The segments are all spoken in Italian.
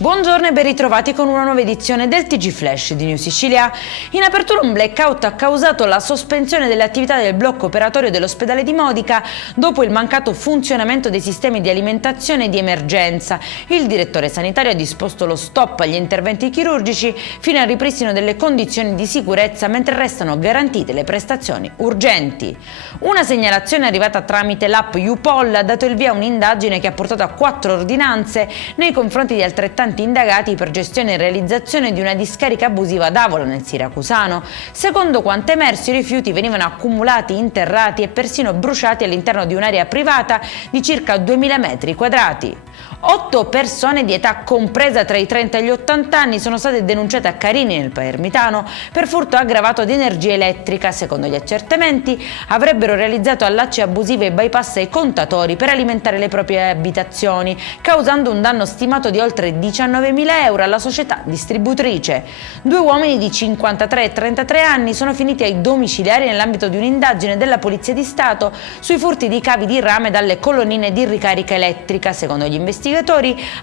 Buongiorno e ben ritrovati con una nuova edizione del TG Flash di New Sicilia. In apertura un blackout ha causato la sospensione delle attività del blocco operatorio dell'ospedale di Modica dopo il mancato funzionamento dei sistemi di alimentazione di emergenza. Il direttore sanitario ha disposto lo stop agli interventi chirurgici fino al ripristino delle condizioni di sicurezza mentre restano garantite le prestazioni urgenti. Una segnalazione arrivata tramite l'app YouPoll ha dato il via a un'indagine che ha portato a 4 ordinanze nei confronti di altrettanti indagati per gestione e realizzazione di una discarica abusiva ad Avola nel Siracusano. Secondo quanto emerso, i rifiuti venivano accumulati, interrati e persino bruciati all'interno di un'area privata di circa 2000 metri quadrati. 8 persone di età compresa tra i 30 e gli 80 anni sono state denunciate a Carini nel Palermitano per furto aggravato di energia elettrica. Secondo gli accertamenti avrebbero realizzato allacci abusivi e bypass ai contatori per alimentare le proprie abitazioni, causando un danno stimato di oltre 19.000 euro alla società distributrice. 2 uomini di 53 e 33 anni sono finiti ai domiciliari nell'ambito di un'indagine della Polizia di Stato sui furti di cavi di rame dalle colonnine di ricarica elettrica. Secondo gli investigatori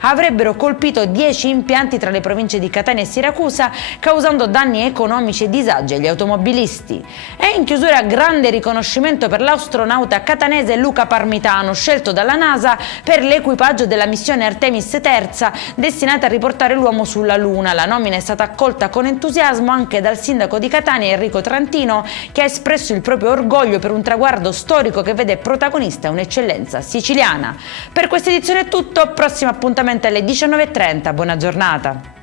avrebbero colpito 10 impianti tra le province di Catania e Siracusa, causando danni economici e disagi agli automobilisti. E in chiusura grande riconoscimento per l'astronauta catanese Luca Parmitano, scelto dalla NASA per l'equipaggio della missione Artemis III destinata a riportare l'uomo sulla Luna. La nomina è stata accolta con entusiasmo anche dal sindaco di Catania Enrico Trantino, che ha espresso il proprio orgoglio per un traguardo storico che vede protagonista un'eccellenza siciliana. Per questa edizione è tutto, prossimo appuntamento alle 19:30, buona giornata.